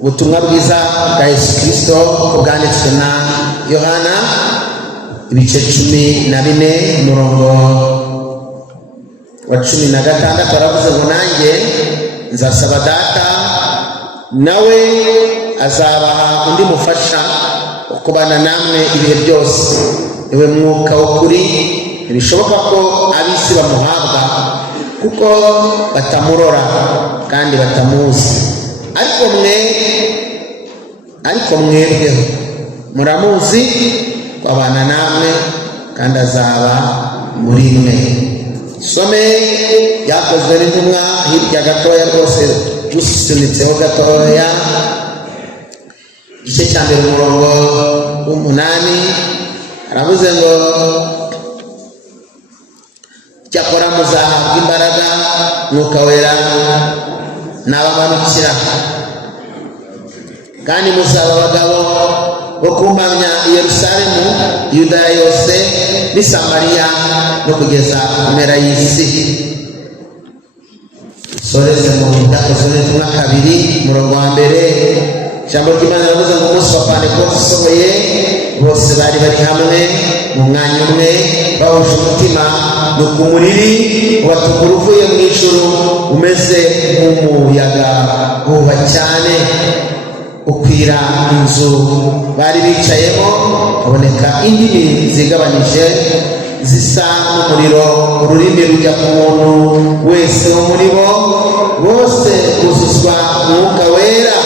ubutumwa bwiza bwa Yesu Kristo bwanditswe na Yohana ibice 14 umurongo wa 16 aravuze ngo nanjye nzasaba data nawe azabaha undi mufasha ukubana namwe ibihe byose, iwe mwuka w'ukuri. Bishoboka ko abisi bamuhabwa kuko batamurora kandi batamuzi, ariko mwebweho muramuzi, kwabana namwe kandi azaba muri mwe. Some yakozwe n'intumwa hirya gatoya rwose dusunitseho gatoya, igice cya mbere umurongo w'8 aravuze ngo cyakora muzahabwa imbaraga Mwuka Wera n'abamanukira, kandi muzaba abagabo bo kumpamya i Yerusalemu, Yudaya yose n'i Samariya no kugeza ku mpera y'isi. Soreze mu Byakozwe n'Intumwa 2 umurongo wa 1. Ijambo ry'Imana rivuze ngo umunsi wa Pentekote usohoye, bose bari hamwe mu mwanya umwe bahuje umutima, nuko umuriri ubatukura uvuye mu ijuru umeze nk'umuyaga uhuha cyane ukwira inzu bari bicayemo, haboneka indimi zigabanije zisa n'umuriro, ururimi rujya ku muntu wese wo muri bo, bose buzuzwa Umwuka Wera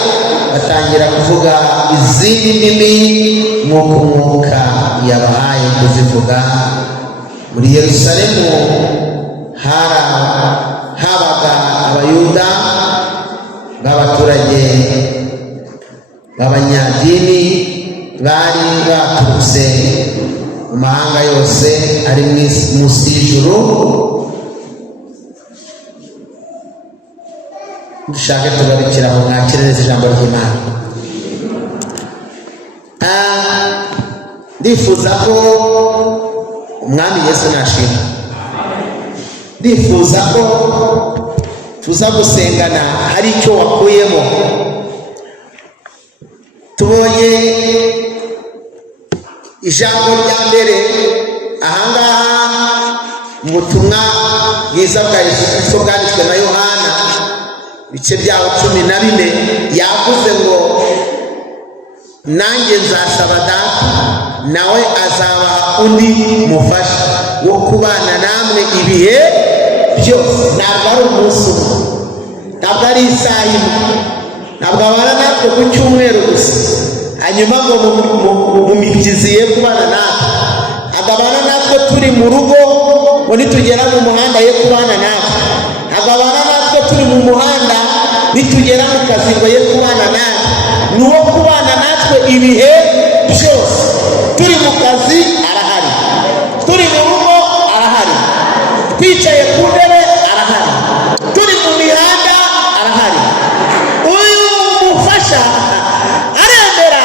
batangira kuvuga izindi ndimi nk'uko Umwuka yabahaye kuzivuga. Muri Yerusalemu habaga abayuda b'abaturage b'abanyadini bari baturutse mu mahanga yose ari munsi y'ijuru. Dushake tugarukira mu mwakirereza ijambo ry'Imana. Ndifuza ko umwami Yesu nashimwe, ndifuza ko tuza gusengana hari icyo wakuyemo. Tubonye ijambo rya mbere ahangaha mu butumwa bwiza bwa Yesu Kristo bwanditswe na Yohana ibice byawo 14, yavuze ngo nanjye nzasaba data nawe azabaha undi mufasha wo kubana namwe ibihe byose. Ntabwo ari umunsi umwe, ntabwo ari isaha imwe, ntabwo abana natwe ku cyumweru gusa hanyuma ngo mumibyiziye kubana natwe, agabana natwe turi mu rugo ngo nitugera mu muhanda ye kubana natwe, agabana natwe turi mu muhanda nitugera mu kazi ngo ye kubana natwe. Ni uwo kubana natwe ibihe byose. Turi mu kazi arahari, turi mu rugo arahari, twicaye ku ntebe arahari, turi mu mihanda arahari. Uyu mufasha aremera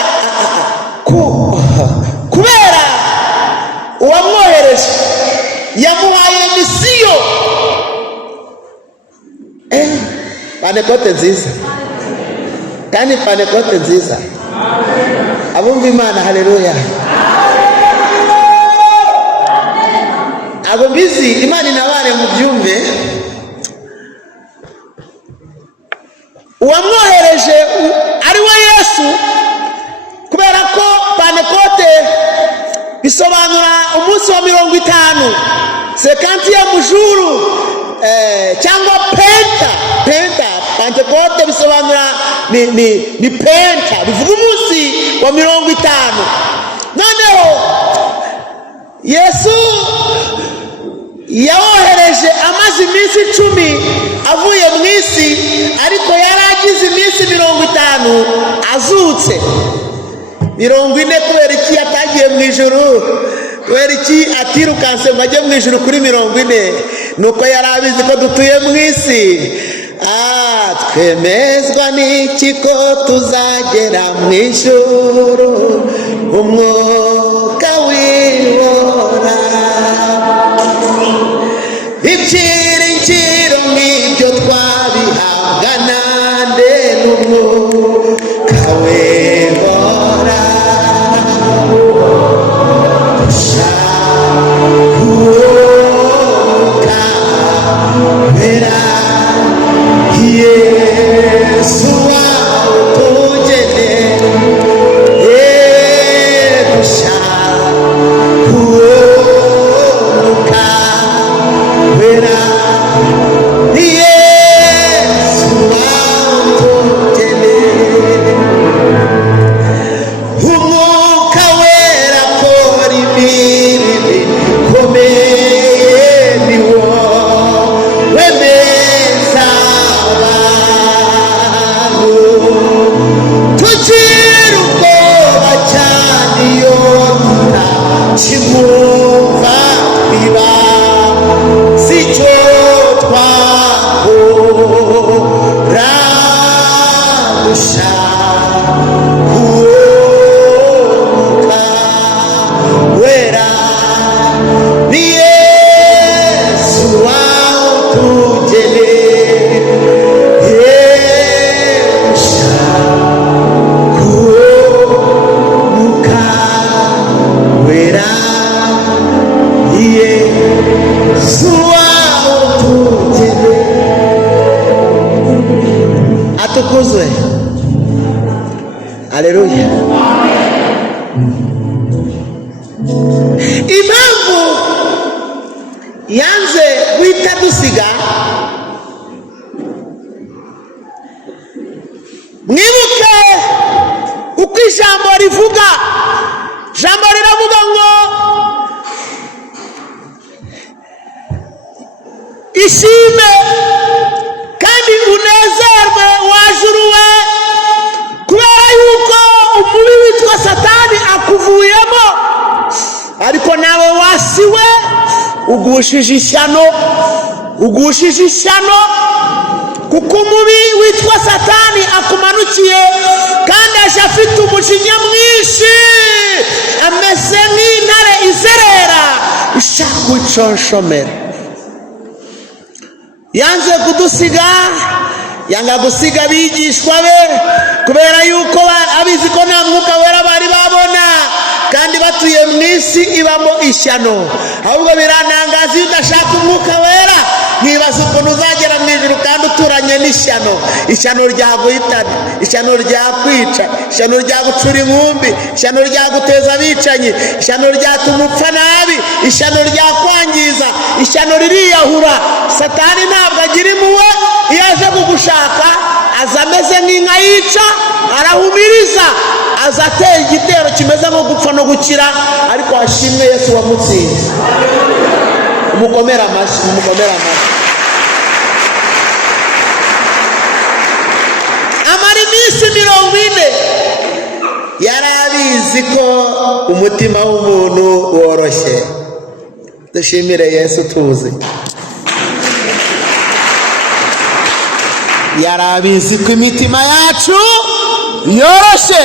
kubera uwamwohereje yamuhaye misiyo. Pentekote nziza, kandi Pentekote nziza. Abumva Imana, haleluya. Abo mbizi Imana inabare mu byumve. Uwamwohereje ari we Yesu, kubera ko Pentekote bisobanura umunsi wa 50, 50 jour, cyangwa penta. Pentekote bisobanura ni penta, bivuga umunsi wa 50. Noneho Yesu yawohereje amaze iminsi 10 avuye mu isi, ariko yari agize iminsi 50 azutse. 40 kubera iki yatagiye mu ijuru? Kubera iki atirukanse ngo ajye mu ijuru kuri 40? Nuko yari abizi ko dutuye mu isi. Twemezwa n'iki ko tuzagera mu ijuru, umwuka wibora, ibyiringiro nk'ibyo twabihabwa nande n'umwuka uwomuka wera ni Yesu wautugeneye uwomuka wera ni Yesu wautugeneye. Atukuzwe. Haleluya. Impamvu yanze guhita dusiga, mwibuke uko ijambo rivuga. Ijambo riravuga ngo ishime kandi unezerwe wajuruwe, kubera yuko umubi witwa Satani akuvuyemo, ariko nawe wasiwe ugushije ishyano, kuko umubi witwa Satani akumanukiye kandi aje afite umujinya mwinshi, ameze nk'intare izerera ishaka guconshomera. Yanze kudusiga, yanga gusiga abigishwa be, kubera yuko abizi ko nta mwuka wera bari babona, kandi batuye mu isi ibamo ishyano. Ahubwo biranangaza iyo udashaka umwuka wera, ntibaza ukuntu uzagera mu ijuru kandi uturanye n'ishyano. Ishyano ryaguhitana, ishyano ryakwica, ishyano ryagucura inkumbi, ishyano ryaguteza abicanyi, ishyano ryatuma upfa nabi, ishyano ryakwangiza, ishyano ririyahura. Satani ntabwo agira impuhwe, iyo aje kugushaka aza ameze nk'inka yica, arahumiriza, aza ateye igitero kimeze nko gupfa no gukira, ariko hashimwe Yesu wamutsinze. Umukomera amashyi, umukomera amashyi. Amara iminsi 40 yari abizi ko umutima w'umuntu woroshye. Dushimire Yesu tuzi. Yari abizi ko imitima yacu yoroshye.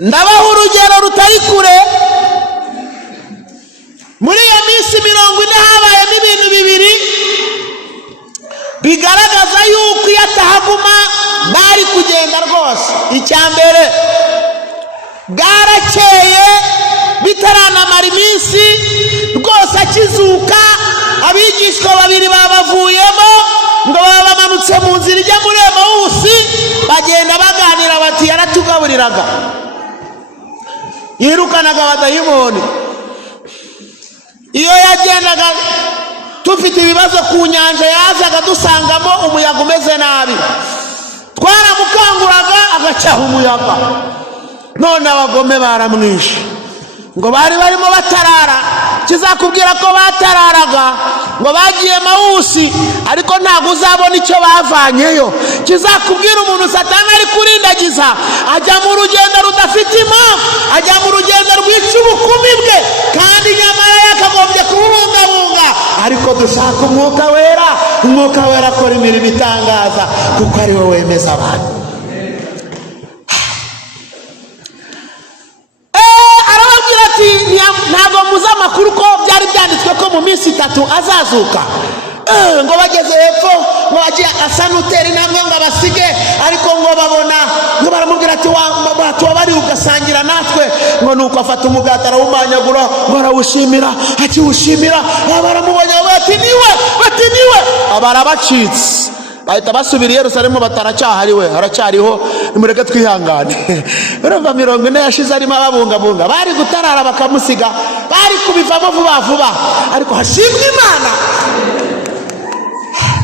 Ndabaha urugero rutari kure. Muri iyo minsi 40 habayemo ibintu bibiri bigaragaza yuko iyo atahaguma bari kugenda rwose. Icyambere, bwarakeye bitaranamara iminsi rwose akizuka, abigishwa babiri babavuyemo ngo bamanutse mu nzira ijya muri Emawusi, bagenda baganira bati yaratugaburiraga, yirukanaga abadayimoni. Iyo yagendaga tufite ibibazo ku nyanja, yazaga dusangamo umuyaga umeze nabi, twaramukanguraga agacaha umuyaga. None abagome baramwishe, ngo bari barimo batarara. Kizakubwira ko batararaga, ngo bagiye Emawusi, ariko ntabwo uzabona icyo bavanyeyo. Kizakubwira umuntu Satani ari kurindagiza, ajya mu rugendo rudafite impamvu, ajya mu rugendo rwica ubukumi bwe, kandi nyamara yakagombye kububungabunga. Ariko dushaka umwuka wera, umwuka wera akora imirimo itangaza, kuko ari we wemeza abantu. Arababwira ati ntabwo muzi amakuru ko byari byanditswe ko mu minsi 3 azazuka. Ngo bageze hepfo, ngo bagiye asa n'utera intambwe ngo abasige, ariko ngo babona, ngo baramubwira ati wabari ugasangira natwe. Ngo nuko afata umugati arawumanyagura, ngo arawushimira, akiwushimira, baramubonye bati niwe, abarabacitse. Bahita basubira i Yerusalemu, bataracyahariwe, haracyariho, nimureke twihangane. Urumva 40 yashize arimo ababungabunga, bari gutarara bakamusiga, bari kubivamo vuba, ariko hashimwe Imana.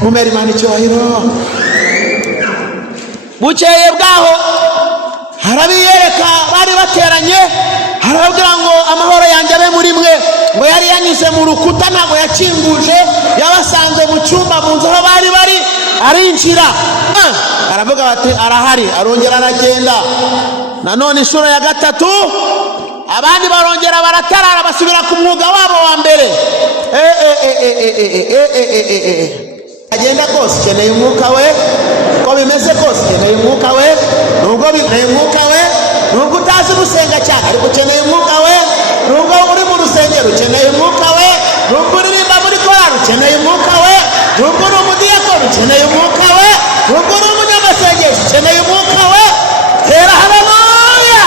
Mumera Imana icyubahiro. Bukeye bwaho harabiyereka, bari bateranye, harababwira ngo amahoro yanjye abe muri mwe. Ngo yari yanyuze mu rukuta, ntabwo yakinguje, yabasanze mu cyumba mu nzu aho bari arinjira. Aravuga bati arahari, arongera aragenda. Nanone inshuro ya 3 abandi barongera baratarara, basubira ku mwuga wabo wa mbere. Agenda kose keneye umwuka we, ko bimeze kose keneye bikeneye umwuka we, nubwo utazi gusenga cyane ariko ukeneye umwuka we, nubwo uri mu rusengero ukeneye umwuka we, nubwo uririmba muri korali ukeneye umwuka we, nubwo uri umudiyakoni ukeneye umwuka we, nubwo uri umunyamasengesho ukeneye umwuka we. Tera haleluya.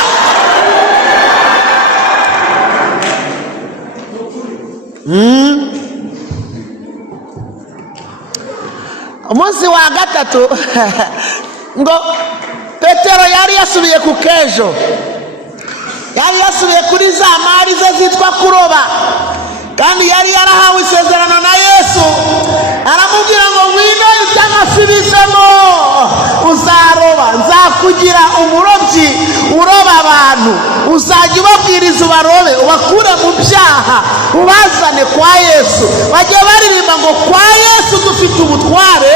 Umunsi wa gatatu ngo Petero yari yasubiye ku kejo, yari yasubiye kuri za mari ze zitwa kuroba, kandi yari yarahawe isezerano na Yesu. Aramubwira ngo ngwino iby'amafi bizemo uzaroba, nzakugira umurobyi uroba abantu, uzajya ubabwiriza ubarobe ubakure mu byaha ubazane kwa Yesu. Bajya baririmba ngo kwa Yesu dufite ubutware,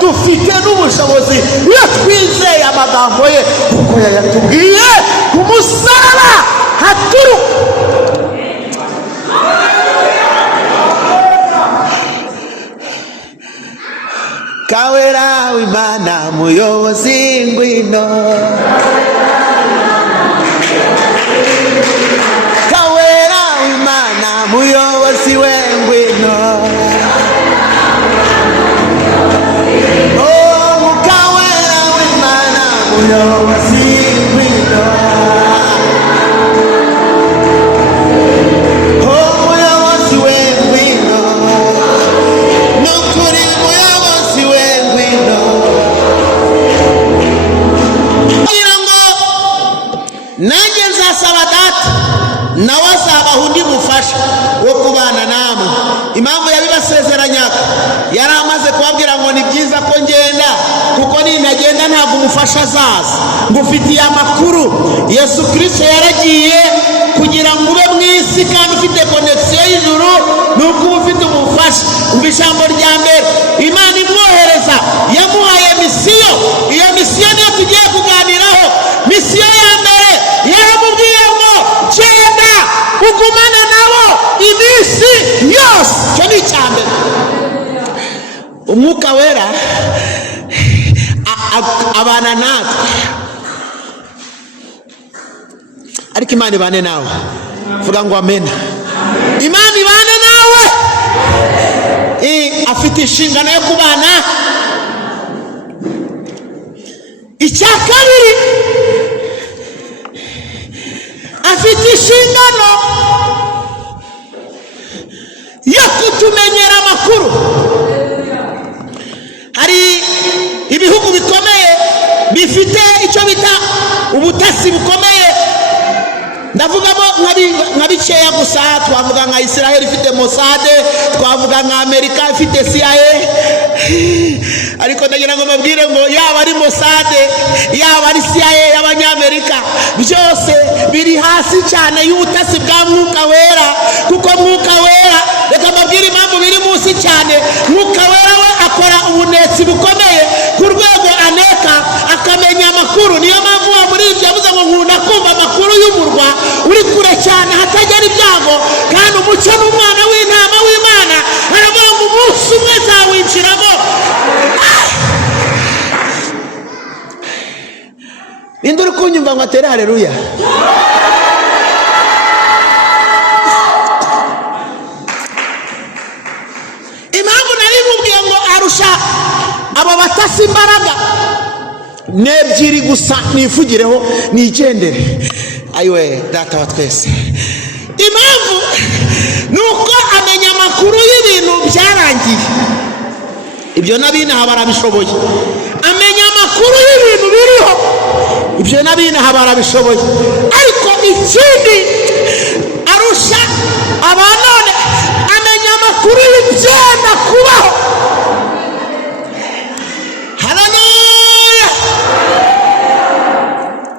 dufite n'ubushobozi iyo twizeye amagambo ye, kuko yatubwiye ku musaraba haturuka. Kawera w'Imana muyobozi ngwino, Kawera w'Imana muyobozi we ngwino, oh Kawera w'Imana muyobozi ngwino, oh muyobozi we ngwino, nukuri muyobozi we ngwino. Nanjye nzasaba Data nawe azabaha undi mufasha wo kubana namwe. Impamvu yabibasezeranyaga, yari amaze kubabwira ngo ni byiza ko ngenda, kuko nintagenda ntabwo umufasha azaza. Ngufitiye amakuru, Yesu Kristo yaragiye kugira ngo ube mu isi kandi ufite konekisiyo y'ijuru, nuko uba ufite umufasha. Umva ijambo rya mbere Imana imwohereza, yamuhaye misiyo. Iyo misiyo niyo tugiye kuganiraho. Misiyo ya mbere yaramubwiye ngo genda ugumana nabo iminsi yose. Icyo ni icya mbere. Umwuka wera abana natwe, ariko Imana ibane nawe. Vuga ngo amena. Imana ibane nawe. Afite inshingano yo kubana. Icya kabiri, afite inshingano yo kutumenyera amakuru. Hari ibihugu bikomeye bifite icyo bita ubutasi bukomeye. Ndavugamo nka bikeya gusa. Twavuga nka Israel ifite Mossad, twavuga nka Amerika ifite CIA. Ariko ndagira ngo mbabwire ngo yaba ari Mossad yaba ari CIA y'Abanyamerika, byose biri hasi cyane y'ubutasi bwa Mwuka Wera. Kuko Mwuka Wera, reka mbabwire impamvu biri munsi cyane. Mwuka Wera we akora ubunetsi bukomeye ku rwego aneka akamenya amakuru. Niyo mpamvu wa muri ibyo yavuze ngo nkunda kumva amakuru y'umurwa uri kure cyane hatagera ibyago, kandi umucyo n'umwana w'intama w'Imana aravuga ngo umunsi umwe azawinjiramo. Ninde uri kunyumva ngo atere haleluya? Impamvu nari nkubwiye ngo arusha aba batasi imbaraga n'ebyiri gusa, nifugireho nigendere. Ayiwe Data wa twese. Impamvu nuko amenya amakuru y'ibintu byarangiye. Ibyo n'abinaha barabishoboye. Amenya amakuru y'ibintu biriho. Ibyo n'abinaha barabishoboye. Ariko ikindi arusha abanone amenya amakuru y'ibyenda kubaho. Haleluya.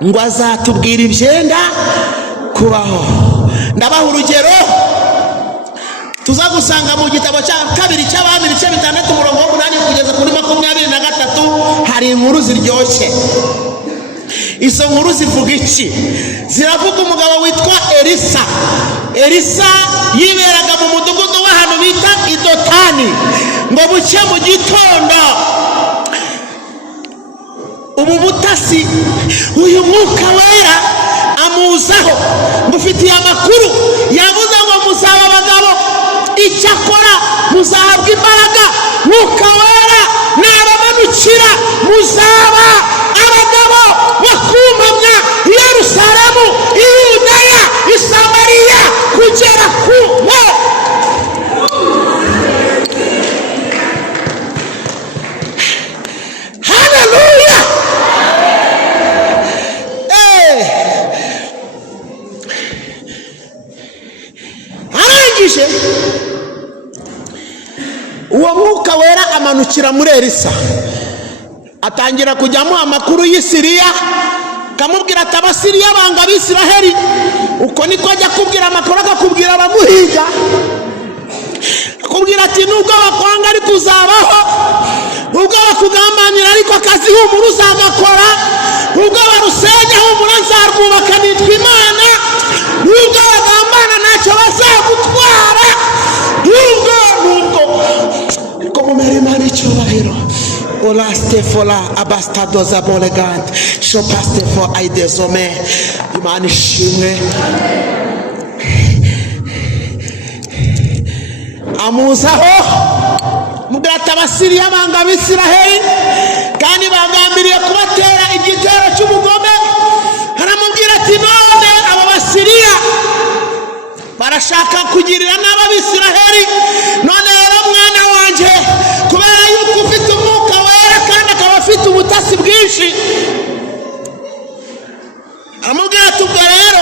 Ngo azatubwira ibyenda kubaho. Ndabaha urugero tuza gusanga mu gitabo cya kabiri cy'Abami ibice 6 umurongo wa 8 kugeza kuri 23. Hari inkuru ziryoshye. Izo nkuru zivuga iki? Ziravuga umugabo witwa Elisa. Elisa yiberaga mu mudugudu w'ahantu bita Idotani. Ngo bucye mu gitondo ubu butasi uyu mwuka wera amuzaho. Mufitiye amakuru yavuze ngo muzaba abagabo, icyakora muzahabwa imbaraga mwuka wera nabamanukira, muzaba abagabo bakumpamya i Yerusalemu, i Yudaya, i Samariya kugera ku haleluya. Arangije uwo mwuka wera amanukira muri Elisa, atangira kujyamo amakuru y'i Siriya, kamubwira ati Abasiriya banga Abisiraheli. Uko niko ajya kubwira amakuru, akakubwira abamuhiga, akubwira ati nubwo bakwanga ariko uzabaho, nubwo bakugambanira ariko akazi humura uzagakora, nubwo barusenya humura nzarwubaka nitwa Imana, nubwo bagambana ntacyo bazagutwara, nubwo ariko mumere Imana icyubahiro. Olaste fola abastadoza bolegant shopaste fo aidezome. Imana ishimwe. Amuzaho mubwira ati Abasiriya banga Abisiraheli kandi bagambiriye kubatera igitero cy'ubugome. Aramubwira ati none aba Basiriya barashaka kugirira nabi Abisiraheli, none rero mwana wanje, kubera yuko ufite umwuka wera kandi akaba afite ubutasi bwinshi, aramubwira ati ubwo rero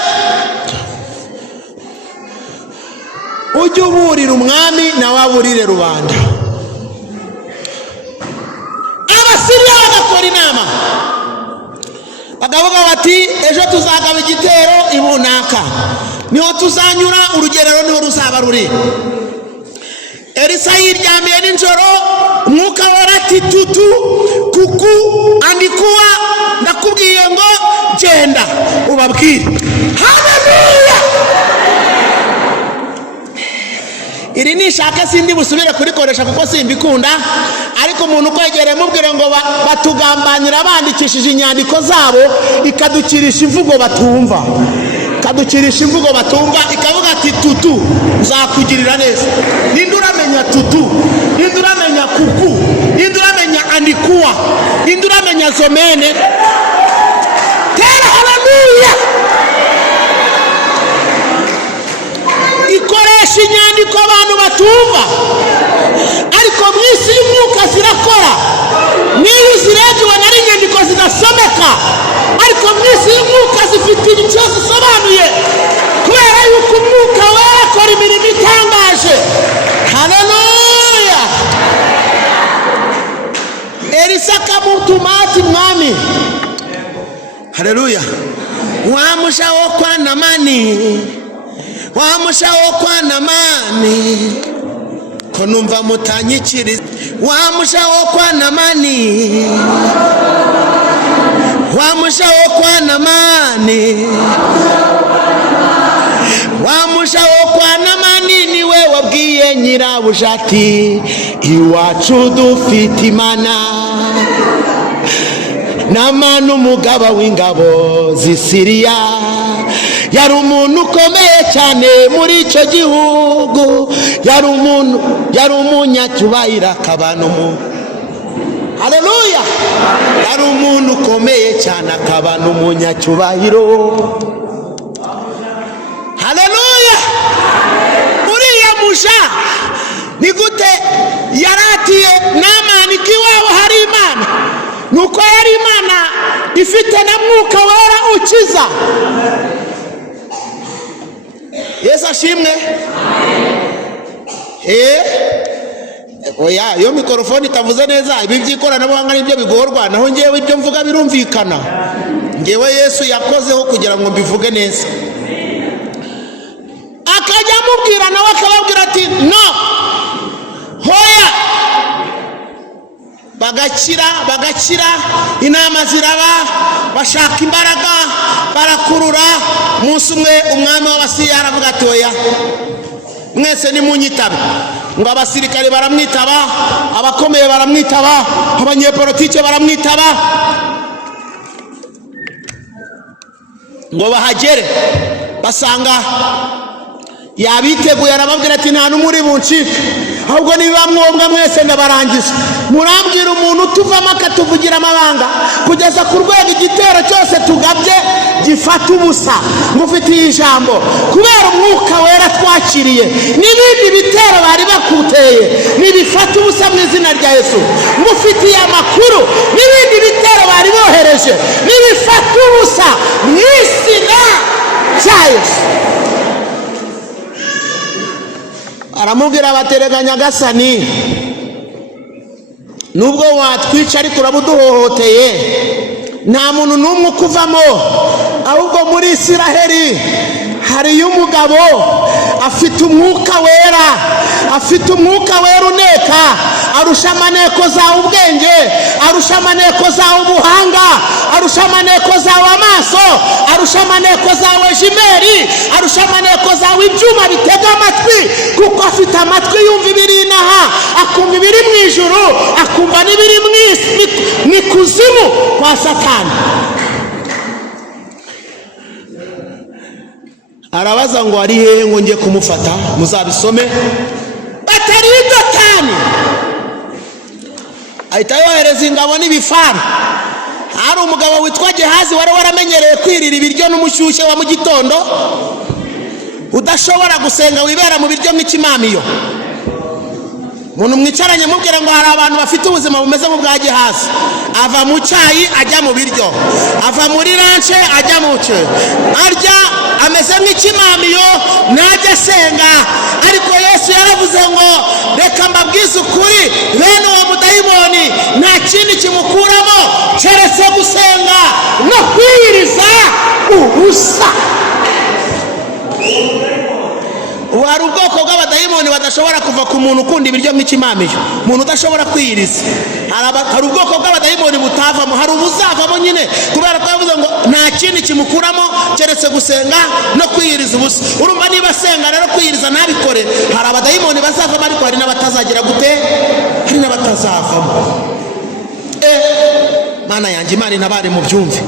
ujye uburira umwami nawe aburire rubanda. Abasiriya bagakora inama, bakavuga bati ejo tuzagaba igitero ibunaka, niho tuzanyura, urugerero niho ruzaba ruri. Elisa yiryamiye nijoro, umwuka wera ati tutu kuku andikuwa, ndakubwiye ngo genda ubabwire. Haleluya. Iri nishaka sindi busubire kurikoresha kuko simbikunda, ariko umuntu kwegereye mubwire ngo batugambanira bandikishije inyandiko zabo, ikadukirisha imvugo batumva, ikadukirisha imvugo batumva, ikavuga ati tutu nzakugirira neza. Ninde uramenya tutu? Ninde uramenya kuku? Ninde uramenya andikuwa? Ninde uramenya zomene? Tera haleluya. Ikoresha inyandiko abantu batumva, ariko mu isi y'umwuka zirakora. Niyo uzirebye ubona ari inyandiko zidasomeka, ariko mu isi y'umwuka zifite icyo zisobanuye, kubera yuko umwuka wera akora imirimo itangaje. Haleluya. Elisa akamutuma ati mwami, haleluya, wamusha wo kwa Namani, wamusha wo kwa Namani, ko numva mutanyikiriza. Wamusha wo kwa Namani, wamusha wo kwa Namani, wamusha wo kwa Namani, niwe wabwiye nyirabuja ati iwacu dufite Imana. Namani umugaba w'ingabo z'Isiriya, yari umuntu ukomeye cyane muri icyo gihugu, yari umunyacyubahiro akaba n'umuntu. Haleluya. Yari umuntu ukomeye cyane akaba n'umunyacyubahiro. Haleluya. Uriya muja ni gute yaratiye Namani ko iwabo hari Imana? Nuko yari Imana ifite na mwuka wera ukiza. Yesu ashimwe. Oya, iyo mikorofone itavuze neza, ibi by'ikoranabuhanga nibyo bigorwa, naho ngewe ibyo mvuga birumvikana. Ngewe Yesu yakozeho kugira ngo mbivuge neza. Akajya amubwira nawe akababwira ati no, hoya. Bagakira, inama ziraba, bashaka imbaraga, barakurura. Umunsi umwe umwami w'Abasiriya aravuga ati oya, mwese nimunyitabe. Ngo abasirikare baramwitaba, abakomeye baramwitaba, abanyepolitike baramwitaba. ngo bahagere basanga yabiteguye, arababwira ati nta n'umuri buncike, ahubwo niba mwombwa mwese ndabarangiza, murambwira umuntu tuvamo akatuvugira amabanga kugeza ku rwego igitero cyose tugabye gifata ubusa. Mufitiye ijambo kubera umwuka wera twakiriye, n'ibindi bitero bari bakuteye nibifata ubusa mu izina rya Yesu. Mufitiye amakuru n'ibindi bitero bari bohereje nibifata ubusa mu izina rya Yesu. Aramubwira baterega Nyagasani, nubwo watwica ariko urabuduhohoteye, nta muntu n'umwe ukuvamo, ahubwo muri Isiraheli hariyo umugabo afite umwuka wera, afite umwuka wera uneka, arusha amaneko zawe ubwenge, arusha amaneko zawe ubuhanga, arusha amaneko zawe amaso, arusha amaneko zawe jimeri, arusha amaneko zawe ibyuma bitega amatwi, kuko afite amatwi yumva ibiri inaha, akumva ibiri mu ijuru, akumva n'ibiri mu ikuzimu kwa Satani. Arabaza ngo ari hehe ngo ngiye kumufata, muzabisome. Batari Dotani ahita yohereza ingabo n'ibifaru. Hari umugabo witwa Gehazi wari waramenyereye kwirira ibiryo n'umushyushye wa mu gitondo, udashobora gusenga wibera mu biryo nk'ikimamiyo. Umuntu mwicaranye mubwira ngo hari abantu bafite ubuzima bumeze nk'ubwa Gehazi, ava mu cyayi ajya mu biryo, ava muri ranche ajya mu cyo arya, ameze nk'ikimamiyo najya asenga. Ariko Yesu yaravuze ngo reka mbabwize ukuri, bene uwo mudayimoni nta kindi kimukuramo keretse gusenga no kwiyiriza ubusa. Hari ubwoko bw'abadayimoni badashobora kuva ku muntu ukunda ibiryo nk'ikimamiyo, umuntu udashobora kwiyiriza. Hari ubwoko bw'abadayimoni butavamo, hari ubuzavamo nyine, kubera ko yavuze ngo nta kindi kimukuramo keretse gusenga no kwiyiriza ubusa. Urumva niba asenga rero kwiyiriza ntabikore, hari abadayimoni bazavamo, ariko hari n'abatazagira gute, hari n'abatazavamo. Mana yanjye, Imana intabare mu byumve.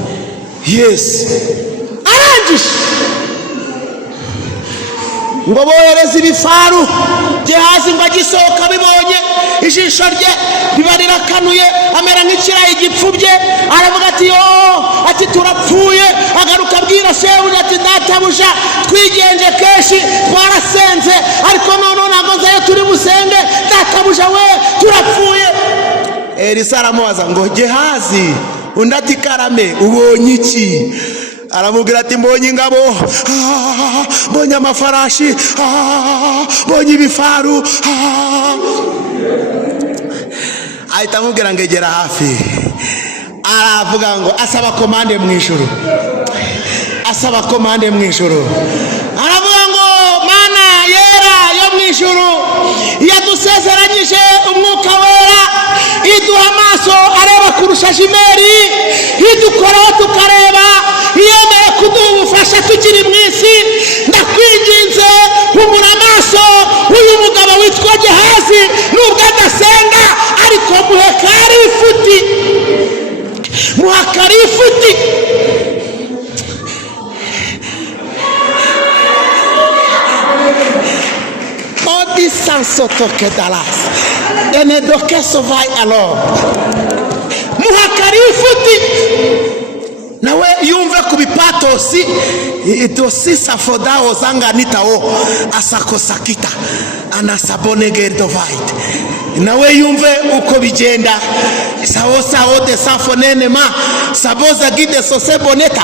Yes, arangije ngo bohereza ibifaru. Gehazi ngo agisohoka bibonye, ijisho rye riba rirakanuye, amera nk'ikirayi gipfubye. Aravuga ati yo, ati turapfuye. Agaruka abwira shebuja ati databuja, twigenje kenshi twarasenze, ariko none ntabwo nzayo turi busenge, databuja we turapfuye. Elisa aramubaza ngo Gehazi, undi ati karame, ubonye iki? Aramubwira ati mbonye ingabo, mbonye amafarashi, mbonye ibifaru. Ahita amubwira ngo egera hafi. Aravuga ngo asaba komande mu ijuru, asaba komande mu ijuru. Aravuga ngo Mana yera yo mu ijuru yadusezeranyije umwuka wera, iduha amaso areba kurusha jimeri, idukoraho tukareba, yemeye kuduha ubufasha tukiri mu isi. Ndakwinginze humura amaso uyu mugabo witwa Gehazi, nubwo adasenga ariko muhe karifuti, muha karifuti. Odi sansoto kedalas ene doke sovai alo, muha karifuti nawe yumve kubipatosi itosi safodao zanga nitao asakosakita anasabone gerdovait. Nawe yumve uko bigenda sawo sawo de safonene ma saboza gide sose boneta.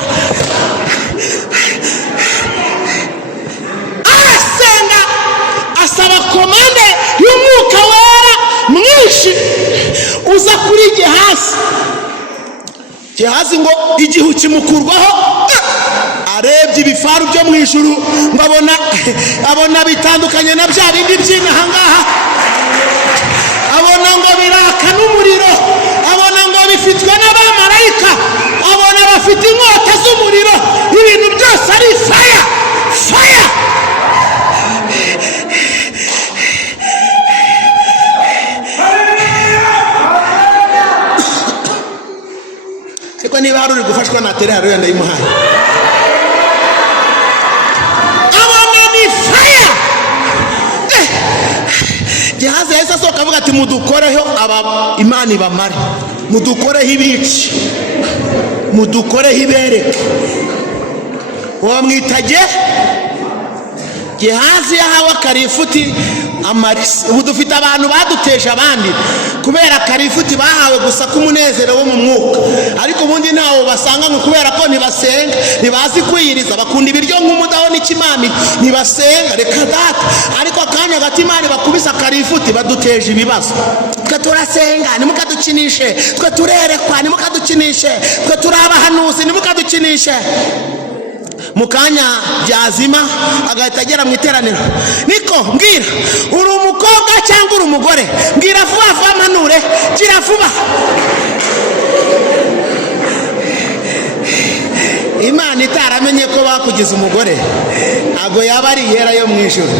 Asenga asaba komande y'umwuka wera mwinshi uza kuri Gehazi. Gehazi ngo igihu kimukurwaho, arebye ibifaru byo mu ijuru, ngo abona bitandukanye na bya bindi by'inaha ngaha. Abona ngo biraka n'umuriro, abona ngo bifitwe n'abamarayika, abona bafite inkota z'umuriro, ibintu byose ari fire fire. Ariko niba hari uri gufashwa na tere hariya ndayimuhaye. Gehazi yahise asohoka avuga ati mudukoreho Imana ibamare, mudukoreho ibici, mudukoreho ibereke. Uwo mwita Gehazi yahawe akarifuti amarisi. Ubu dufite abantu baduteje abandi kubera akarifuti bahawe gusa k'umunezero wo mu mwuka, ariko ubundi ntawo basanga ngo kubera ko ntibasenga, ntibazi kwiyiriza, bakunda ibiryo nk'umudaho n'ikimami, ntibasenga. Reka data, ariko akanya gato Imana bakubise akarifuti baduteje ibibazo. Twe turasenga ntimukadukinishe, twe turerekwa ntimukadukinishe, twe turi abahanuzi ntimukadukinishe. Mukanya byazima agahita agera mu iteraniro. Niko mbwira, uri umukobwa cyangwa uri umugore? Mbwira vuba vuba manure, gira vuba. Imana itaramenye ko bakugize umugore ntabwo yaba ari yera yo mu ijuru.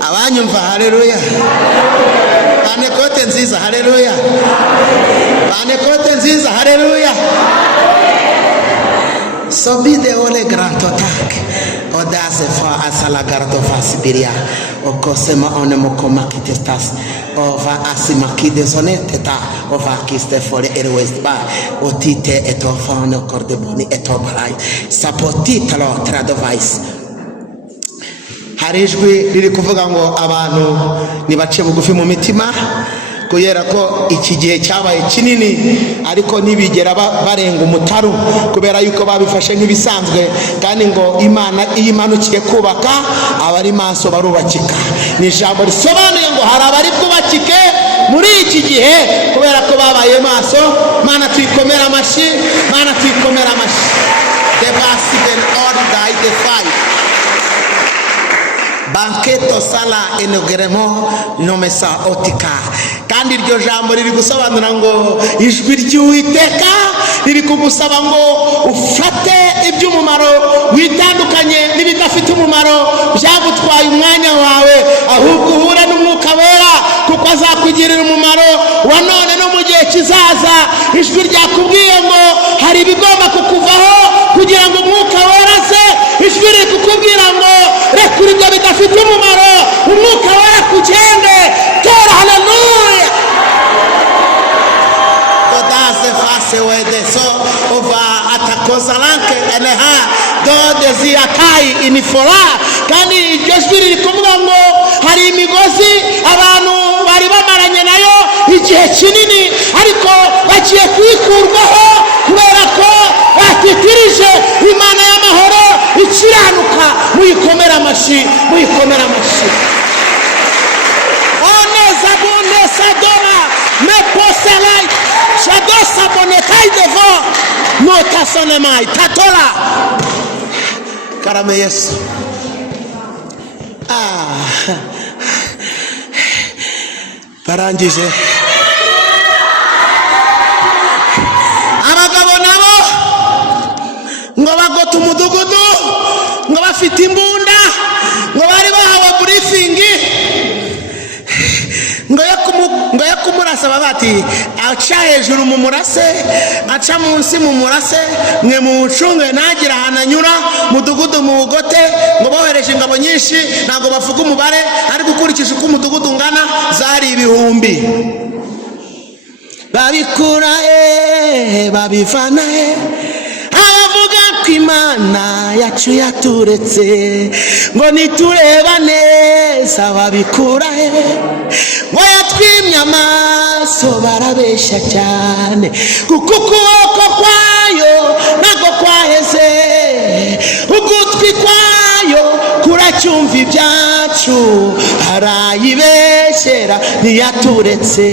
Abanyumva haleluya. Banekote nziza haleluya. Banekote nziza haleluya. Sobi de ole grand otak odaze fa asala gardo fa sibiria okosema onemokoma kitestas ova asima kidesoneteta ova kiste fore erwest ba otite etofa no cordeboni etobarai sapotita lo tradovais. Hari ijwi riri kuvuga ngo abantu nibace bugufi mu mitima, kubera ko iki gihe cyabaye kinini ariko nibigera barenga umutaru, kubera yuko babifashe nk'ibisanzwe, kandi ngo Imana iyo imanukiye kubaka abari maso barubakika. Ni ijambo risobanuye ngo hari abari bwubakike muri iki gihe kubera ko babaye maso. Mana tuyikomera amashyi, Mana tuyikomera amashyi. The basiben all die the fight banketo sala enogeremo nomesa otika. Kandi iryo jambo riri gusobanura ngo ijwi ry'Uwiteka riri kugusaba ngo ufate iby'umumaro, witandukanye n'ibidafite umumaro byagutwaye umwanya wawe, ahubwo uhure n'Umwuka Wera kuko azakugirira umumaro wa none no mu gihe kizaza. Ijwi ryakubwiye ngo hari ibigomba kukuvaho kugira ngo Umwuka Wera aze. Ijwi riri kukubwira ngo rekura ibyo bidafite umumaro, Umwuka Wera kugende. Tora haleluya. Godaze fase wedeso ova atakozalanke eneha do deziakai inifora. Kandi iryo jwi riri kuvuga ngo hari imigozi abantu bari bamaranye nayo igihe kinini ariko bagiye kwikurwaho kubera ko batitirije Imana y'amahoro ikiranuka. Muyikomera amashyi, muyikomera amashyi. Oneza bonesa dora me poselai shadosa bonekai devo nota sonemai tatola karame Yesu. Barangije abagabo nabo ngo bagota umudugudu, ngo bafite imbunda, ngo bari bahawe briefing ngo yo kumurasa. Babati aca hejuru mu murase, aca munsi mu murase, mwe mucunge nagira hananyura mudugudu mu ugote. Ngo bohereje ingabo nyinshi, ntago bavuga umubare, ari gukurikije uko umudugudu ngana zari ibihumbi. Babikura babivana abavuga ko Imana yacu yaturetse ngo nitureba neza. Babikura ngo yatwimye amaso, barabeshya cyane kuko ukuboko kwayo ntago kwaheze, ugutwi kwayo kuracyumva ibyacu. Arayibeshyera ntiyaturetse,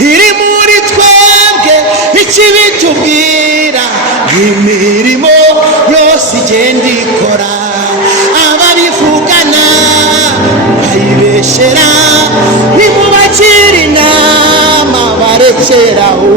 iri muri twebwe ikibi tubwira, imirimo yose igenda ikora. Ababivugana bayibeshyera, nimubakira inama barekeraho.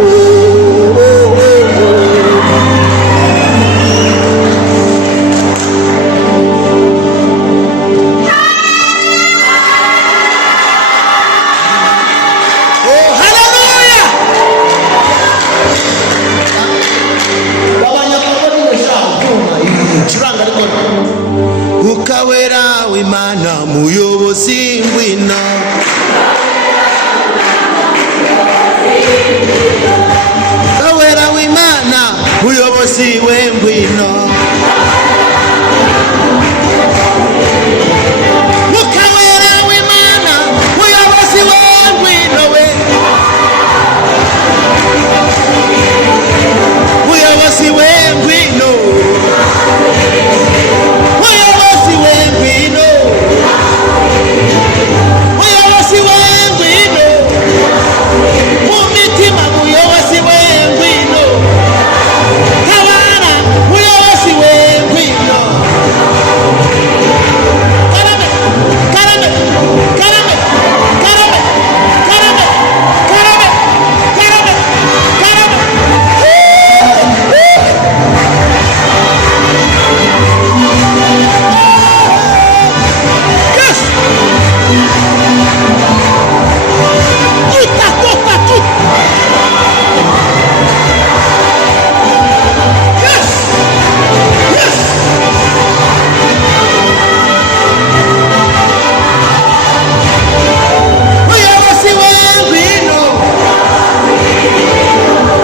Ukawera w'Imana muyobozi ngwino muyobozi we ngwino, mukawera w'Imana, muyobozi we ngwino we, muyobozi we ngwino, muyobozi we ngwino, muyobozi we ngwino, mu mitima muyobozi we ngwino, tabara muyobozi we ngwino, karame karame karame karame karame karame karame karame. Yes. Tuta tota tut. Yes. Yes. Muyobozi we ngwino,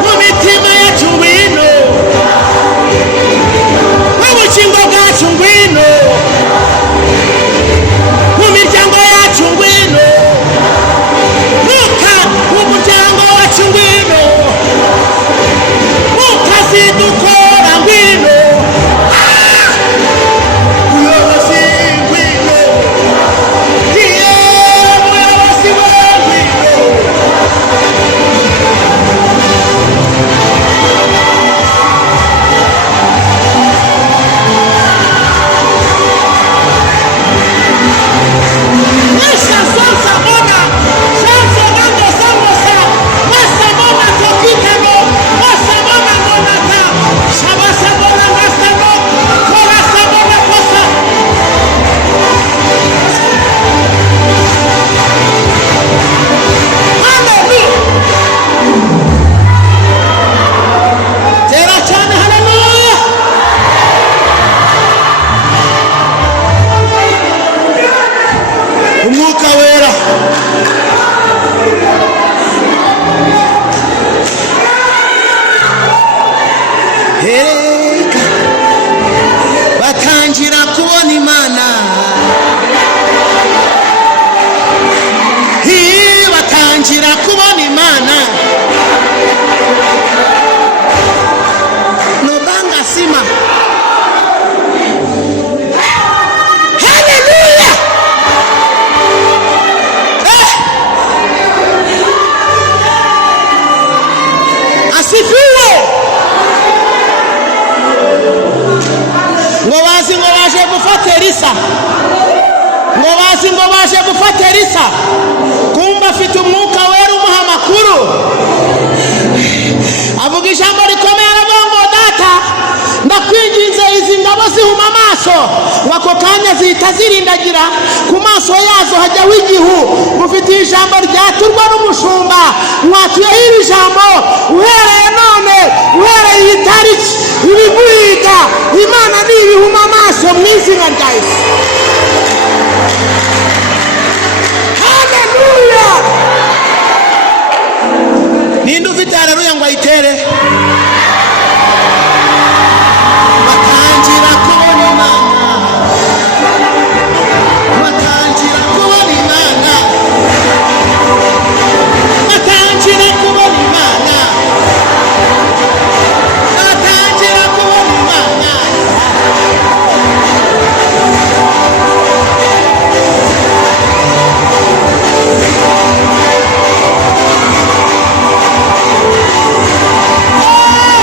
mu mitima yacu ngwino, mu bugingo bwacu ngwino, mu miryango yacu ngwino, muka mu muryango wacu ngwino, mu kazi dukora ngwino, muyobozi ngwino, muyobozi we ngwino. Esa salsa bona, salsa mando samosa, masa bona tokitano, masa bona monata, shabasa bona mastano, korasa bona kosa. Hallelujah. Tera cyane hallelujah. Umwuka wera hereka batangira kubona Imana, batangira kubona Imana, nobanga sima. Hallelujah. Asifiwe. Ngo baje gufata Elisa, ngo baje gufata Elisa, kumba afite umwuka wera umuha amakuru, avuga ijambo rikomeye aravuga ngo data ndakwinginze izi ngabo zihuma amaso, wako kanya zihita zirindagira ku maso yazo hajyaho igihu, mufitiye ijambo ryaturwa n'umushumba, mwatuyeho iri jambo uhereye none, uhereye iyi tariki, ibiguhiga Imana ni ibihuma amaso mu izina rya Yesu. Haleluya. Ninde ufite haleluya ngo ayitere? Batangira kubona Imana, batangira kubona Imana, batangira kubona Imana, batangira kubona Imana. Oh!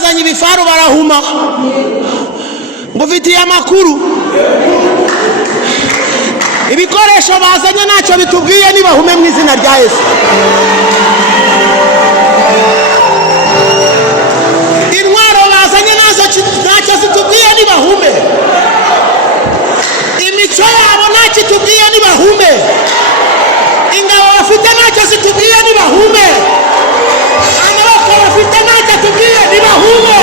bazanye ibifaru barahuma ngo ufitiye amakuru ibikoresho bazanye ntacyo bitubwiye nibahume mu izina rya Yesu. Intwaro bazanye ntacyo zitubwiye nibahume. Imico yabo ntacyo itubwiye nibahume. Ingabo bafite ntacyo zitubwiye nibahume. Amaboko bafite ntacyo atubwiye nibahume.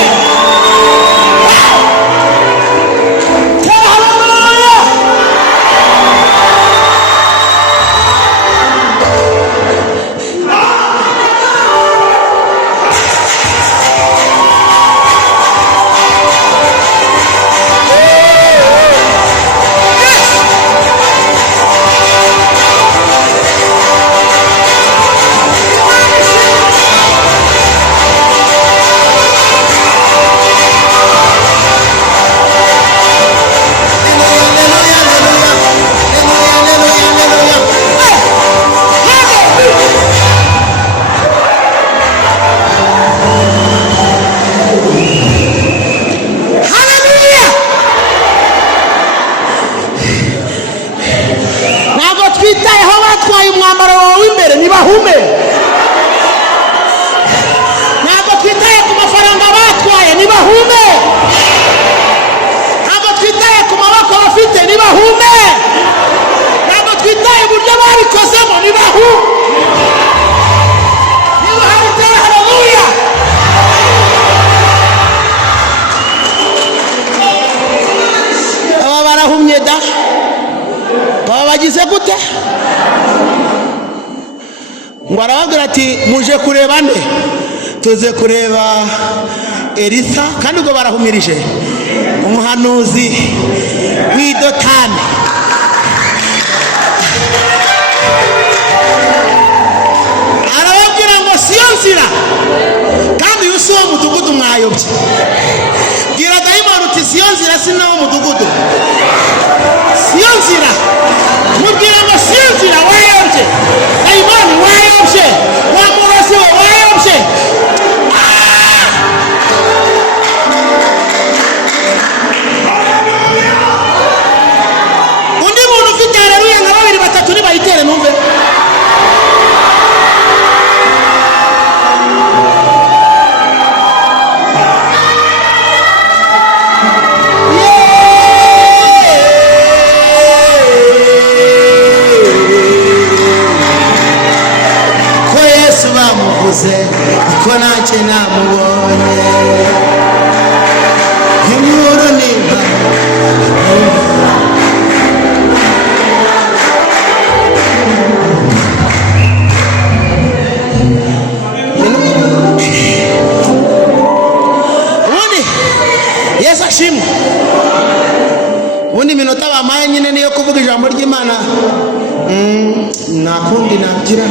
Bagize gute ngo arababwira ati muje kureba nde? Tuze kureba Elisa. Kandi ubwo barahumirije umuhanuzi w'Idotani. Arababwira ngo siyo nzira, kandi uyu si wo mudugudu mwayobye. Bwira dayimoni uti siyo nzira, si nawo mudugudu, siyo nzira. Mubwira ngo siyo nzira wayobye. Dayimoni wayobye, wamurozi we wayobye. Undi muntu ufite haleluya nka babiri batatu nibayitere numve. Ko nacyo namubonye inkuru nimba ubundi Yesu ashimwe. Ubundi minota bamaye nyine niyo kuvuga ijambo ry'Imana. Nakundi nagira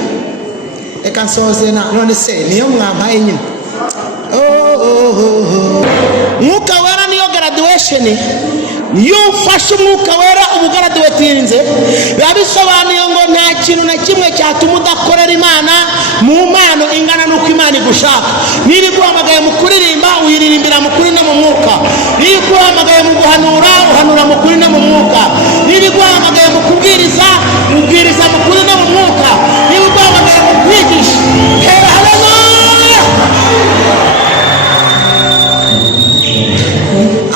eka nsoze none se niyo mwampaye nyine. Mwuka wera niyo graduation. Iyo ufashe umwuka wera ubu graduatinze, biba bisobanuye ngo nta kintu na kimwe cyatuma udakorera Imana mu mpano ingana n'uko Imana igushaka. Niba iguhamagaye mu kuririmba, uyiririmbira mu kuri no mu mwuka. Niba iguhamagaye mu guhanura, uhanura mu kuri no mu mwuka. Niba iguhamagaye mu kubwiriza, ubwiriza mu kuri no mu mwuka. Niba iguhamagaye mu kwigisha, haleluya.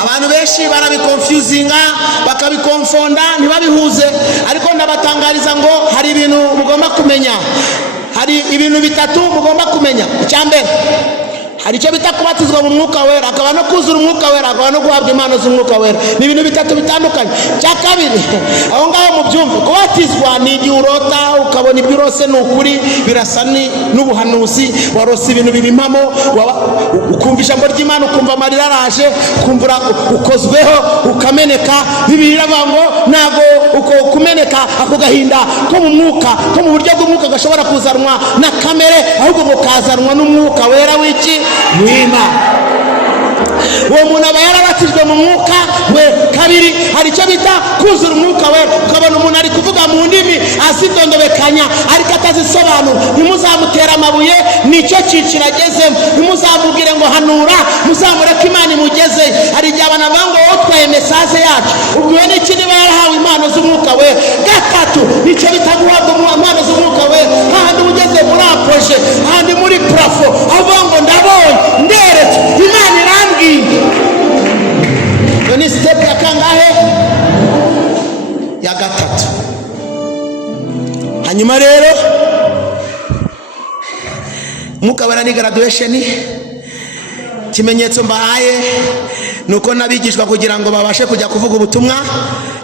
Abantu benshi barabikonfuzinga, bakabikonfonda, ntibabihuze. Ariko ndabatangariza ngo hari ibintu mugomba kumenya. Hari ibintu bitatu mugomba kumenya. Icyambere, hari icyo bita kubatizwa mu mwuka wera, akaba no kuzura umwuka wera, akaba no guhabwa impano z'umwuka wera. Ni ibintu bitatu bitandukanye. Cya kabiri, aho ngaho mu byumve, kubatizwa ni igihe urota ukabona ibyo urose ni ukuri, birasa n'ubuhanuzi, warose ibintu bibimpamo, ukumva ijambo ry'Imana, ukumva amarira araje, ukumva ukozweho, ukameneka. Bibiliya iravuga ngo ntago uko kumeneka ako gahinda ko mu mwuka, ko mu buryo bw'umwuka gashobora kuzanwa na kamere, ahubwo ngo kazanwa n'umwuka wera w'iki? W'Imana. uwo muntu aba yarabatijwe mu mwuka we. Kabiri, hari icyo bita kuzura umwuka we. Ukabona umuntu ari kuvuga mu ndimi azidondobekanya ariko atazisobanura, ntimuzamutera amabuye, nicyo cyiciro agezemo. Ntimuzamubwire ngo hanura, muzamureke Imana imugeze. Hari igihe abantu bavuga ngo wowe utwaye mesaje yacu, ubwiwe n'iki niba yarahawe impano z'umwuka we. Gatatu, nicyo bita guhabwa impano z'umwuka we. Hahandi ugeze muri aproje, hahandi muri prafo, avuga ngo ndabonye, nderetse, Imana irambwiye. Iyo ni step ya kangahe? Ya gatatu. Hanyuma rero Mwuka Wera ni graduation. Kimenyetso mbahaye nuko nabigishwa kugira ngo babashe kujya kuvuga ubutumwa,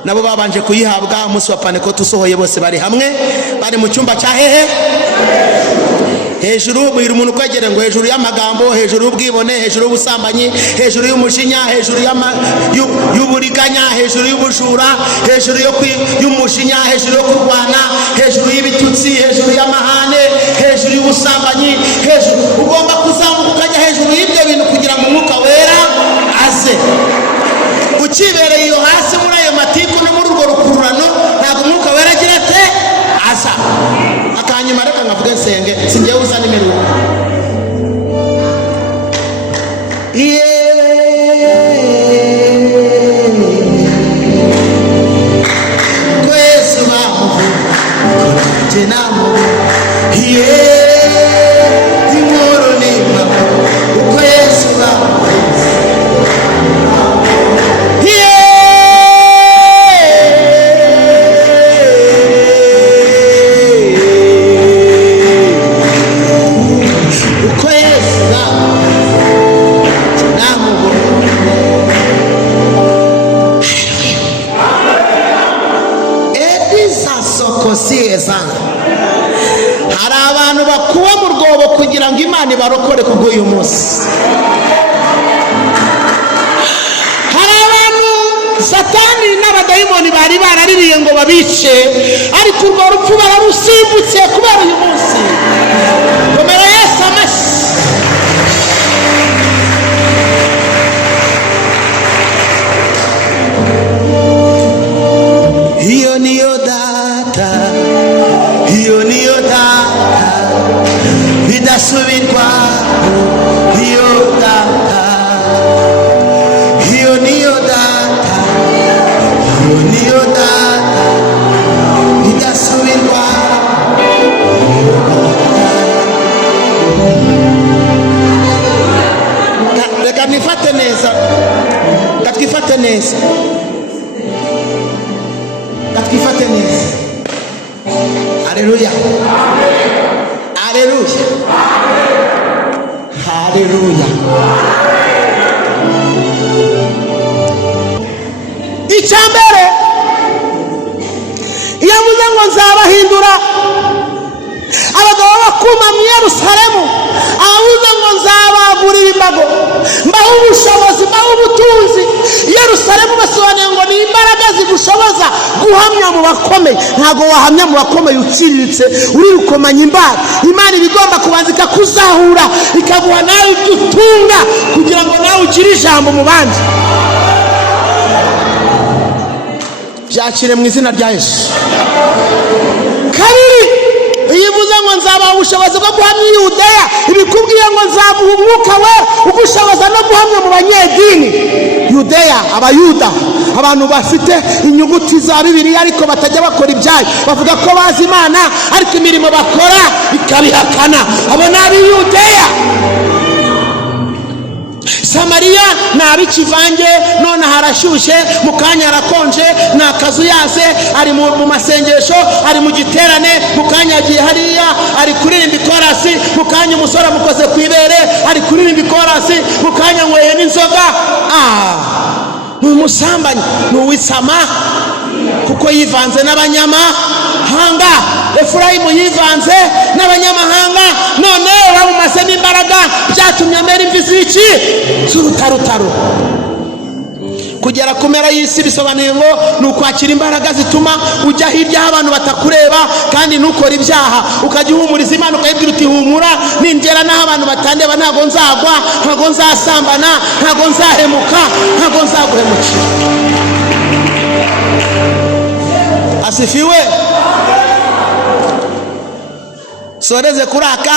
nabo babanje kuyihabwa umunsi wa Pentecote usohoye, bose bari hamwe, bari mu cyumba cya hehe hejuru. Bwira umuntu kwegere ngo hejuru y'amagambo, hejuru y'ubwibone, hejuru y'ubusambanyi, hejuru y'umujinya, hejuru y'uburiganya, hejuru y'ubujura, hejuru y'umujinya, hejuru yo kurwana, hejuru y'ibitutsi, hejuru y'amahane, hejuru y'ubusambanyi, hejuru. Ugomba kuzamuka ukajya hejuru y'ibyo bintu kugira ngo Umwuka Wera aze. Ukibereye iyo hasi muri ayo matiku no muri urwo rukururano, ntabwo Umwuka Wera agira ate aza. Akanyuma reka ngavuge nsenge, sinjye uza nimero. Kwesu baho jenamo dimoro nimba kwesu baho hari abantu bakuwe mu rwobo kugira ngo Imana ibarokore kubw'uyu munsi. Hari abantu Satani n'abadayimoni bari baraririye ngo babice, ariko urwo rupfu bararusimbutse kubera uyu munsi. Komera Yesu amashyi. Hiyo niyo data, hiyo niyo data bidasubirwa, hiyo data, hiyo niyo data, hiyo niyo data bidasubirwa. Reka nifate neza, twifate neza, twifate neza. Haleluya, haleluya, haleluya. Icyambere, iyo avuze ngo nzabahindura abagabo bakuma mu Yerusalemu, avuze ngo nzabagurira imbago, mbaho ubushobozi, mbaho ubutunzi. Yerusalemu basobanuye ngo ni imbaraga zigushoboza guhamya mu bakomeye. Ntago wahamya mu bakomeye uciriritse uri rukomanya imbaraga. Imana ibigomba kubanza ikakuzahura, ikaguha nawe ibyo utunga kugira ngo nawe ugire ijambo mu bandi. Byakire mu izina rya Yesu. Kabiri, yivuze ngo nzabaha ubushobozi bwo guhamya i Yudeya, ibikubwiye ngo nzaguha Umwuka Wera ugushoboza no guhamya mu banyedini. Yudeya, abayuda, abantu bafite inyuguti za Bibiliya ariko batajya bakora ibyayo, bavuga ko bazi Imana ariko imirimo bakora ikabihakana. Abo ni ab'i Yudeya. Samariya nabikivange, none harashyushye, mu kanya harakonje, nakazuyaze, ari mu masengesho, ari mu giterane, mu kanya agiye hariya, ari kuririmba ikorasi, mu kanya umusore amukoze ku ibere, ari kuririmba ikorasi, mu kanya nyweye n'inzoga. Ni umusambanyi, ni uwisama, kuko yivanze n'abanyamahanga. Efurayimu yivanze n'abanyamahanga, none bamumazemo imbaraga, byatumye amera imvi z'iki z'urutarutaro. kugera ku mpera y'isi bisobanuye ngo ni ukwakira imbaraga zituma ujya hirya aho abantu batakureba, kandi ntukore ibyaha, ukajya uhumuriza Imana ukayibwira uti humura, ningera n'aho abantu batandeba ntago nzagwa, ntago nzasambana, ntago nzahemuka, ntago nzaguhemukira. Asifiwe. Soreze kuraka